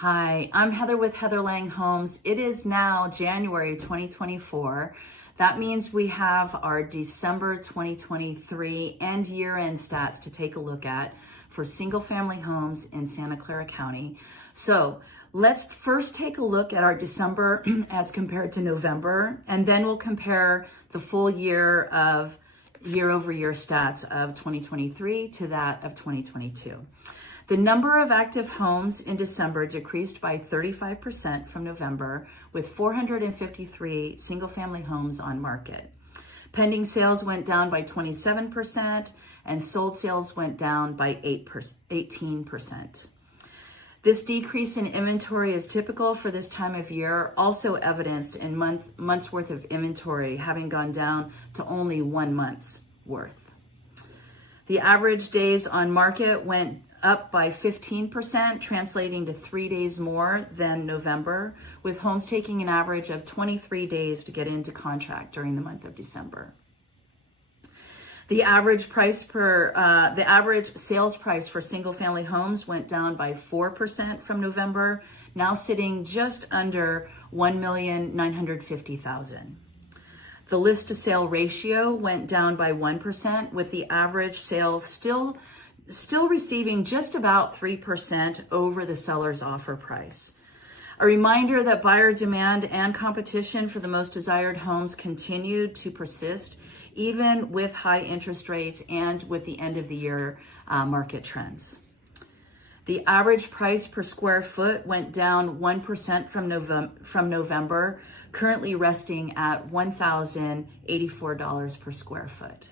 Hi, I'm Heather with Heather Lange Homes. It is now January 2024. That means we have our December 2023 and year-end stats to take a look at for single-family homes in Santa Clara County. So let's first take a look at our December as compared to November, and then we'll compare the full year of year-over-year stats of 2023 to that of 2022. The number of active homes in December decreased by 35% from November, with 453 single-family homes on market. Pending sales went down by 27%, and sold sales went down by 18%. This decrease in inventory is typical for this time of year, also evidenced in months worth of inventory having gone down to only 1 month's worth. The average days on market went up by 15%, translating to 3 days more than November, with homes taking an average of 23 days to get into contract during the month of December. The average sales price for single-family homes went down by 4% from November, now sitting just under $1,950,000. The list to sale ratio went down by 1%, with the average sale still receiving just about 3% over the seller's offer price. A reminder that buyer demand and competition for the most desired homes continued to persist, even with high interest rates and with the end of the year market trends. The average price per square foot went down 1% from November, currently resting at $1,084 per square foot.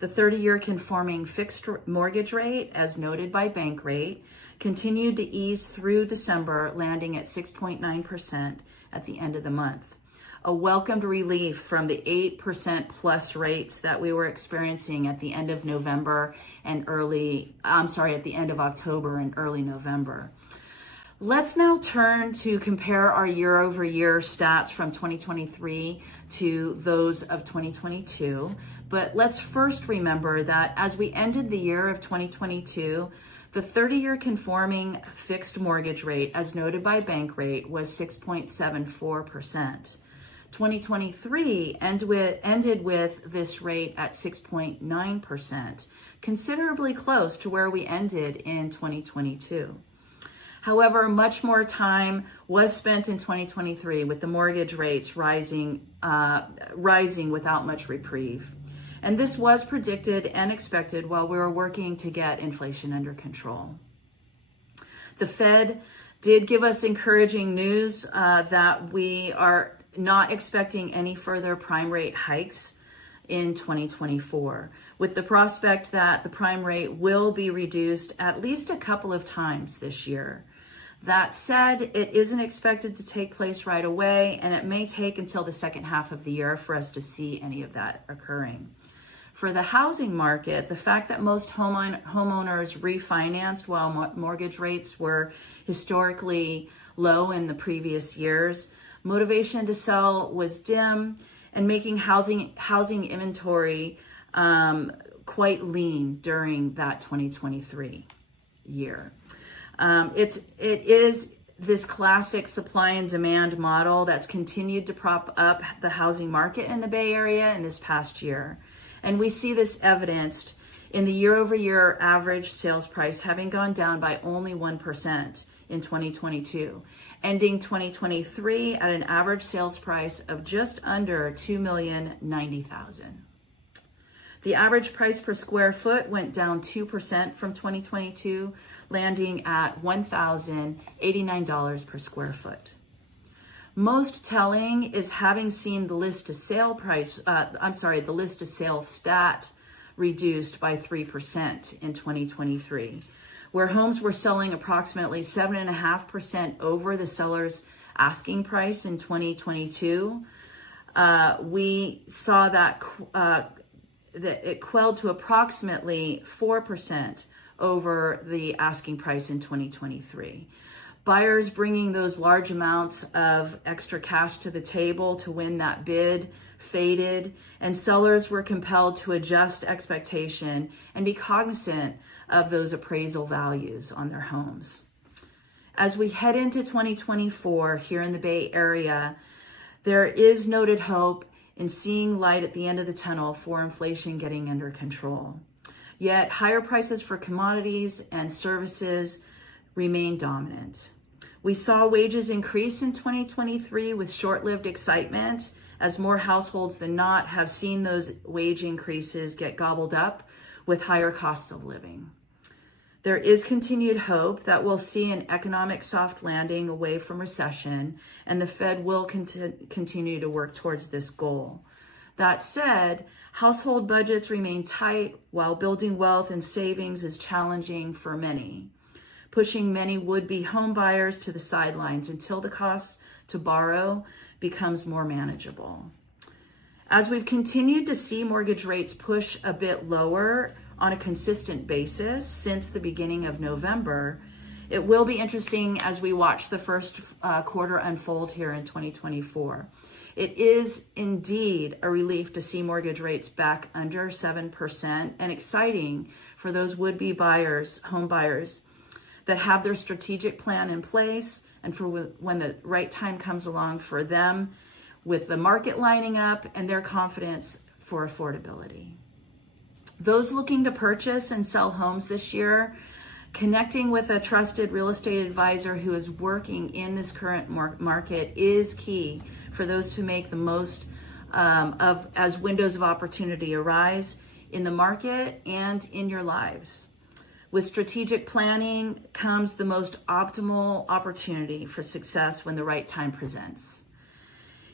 The 30-year conforming fixed mortgage rate, as noted by bank rate, continued to ease through December, landing at 6.9% at the end of the month. A welcomed relief from the 8% plus rates that we were experiencing at the end of November and at the end of October and early November. Let's now turn to compare our year-over-year stats from 2023 to those of 2022. But let's first remember that as we ended the year of 2022, the 30-year conforming fixed mortgage rate, as noted by bank rate, was 6.74%. 2023 ended with this rate at 6.9%, considerably close to where we ended in 2022. However, much more time was spent in 2023 with the mortgage rates rising without much reprieve. And this was predicted and expected while we were working to get inflation under control. The Fed did give us encouraging news that we are not expecting any further prime rate hikes in 2024, with the prospect that the prime rate will be reduced at least a couple of times this year. That said, it isn't expected to take place right away, and it may take until the second half of the year for us to see any of that occurring. For the housing market, the fact that most homeowners refinanced while mortgage rates were historically low in the previous years, motivation to sell was dim, and making housing inventory quite lean during that 2023 year. It is this classic supply and demand model that's continued to prop up the housing market in the Bay Area in this past year. And we see this evidenced in the year-over-year average sales price having gone down by only 1% in 2022, ending 2023 at an average sales price of just under $2,090,000. The average price per square foot went down 2% from 2022, landing at $1,089 per square foot. Most telling is having seen the list to sale stat reduced by 3% in 2023, where homes were selling approximately 7.5% over the seller's asking price in 2022. We saw that it quelled to approximately 4% over the asking price in 2023. Buyers bringing those large amounts of extra cash to the table to win that bid faded, and sellers were compelled to adjust expectation and be cognizant of those appraisal values on their homes. As we head into 2024 here in the Bay Area, there is noted hope in seeing light at the end of the tunnel for inflation getting under control. Yet higher prices for commodities and services remain dominant. We saw wages increase in 2023 with short-lived excitement, as more households than not have seen those wage increases get gobbled up with higher costs of living. There is continued hope that we'll see an economic soft landing away from recession, and the Fed will continue to work towards this goal. That said, household budgets remain tight, while building wealth and savings is challenging for many, pushing many would-be home buyers to the sidelines until the cost to borrow becomes more manageable. As we've continued to see mortgage rates push a bit lower on a consistent basis since the beginning of November, it will be interesting as we watch the first quarter unfold here in 2024. It is indeed a relief to see mortgage rates back under 7% and exciting for those would-be buyers, home buyers, that have their strategic plan in place and for when the right time comes along for them, with the market lining up and their confidence for affordability. Those looking to purchase and sell homes this year, connecting with a trusted real estate advisor who is working in this current market is key for those to make the most of as windows of opportunity arise in the market and in your lives. With strategic planning comes the most optimal opportunity for success when the right time presents.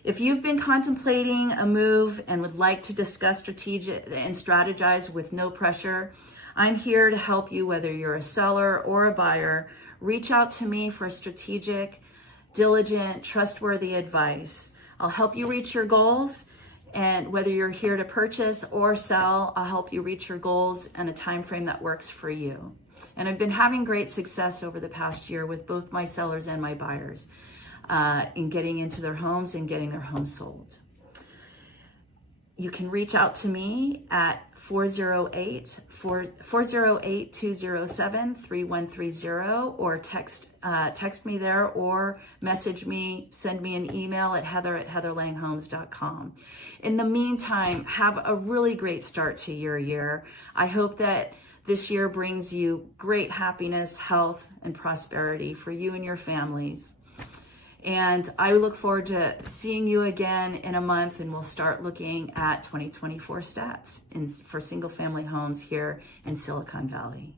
If you've been contemplating a move and would like to discuss strategic and strategize with no pressure, I'm here to help you whether you're a seller or a buyer. Reach out to me for strategic, diligent, trustworthy advice. I'll help you reach your goals, and whether you're here to purchase or sell, I'll help you reach your goals in a time frame that works for you. And I've been having great success over the past year with both my sellers and my buyers in getting into their homes and getting their homes sold. You can reach out to me at 408-207-3130 or text me there, or message me, send me an email at heather@heatherlanghomes.com. In the meantime, have a really great start to your year. I hope that this year brings you great happiness, health, and prosperity for you and your families. And I look forward to seeing you again in a month, and we'll start looking at 2024 stats for single family homes here in Silicon Valley.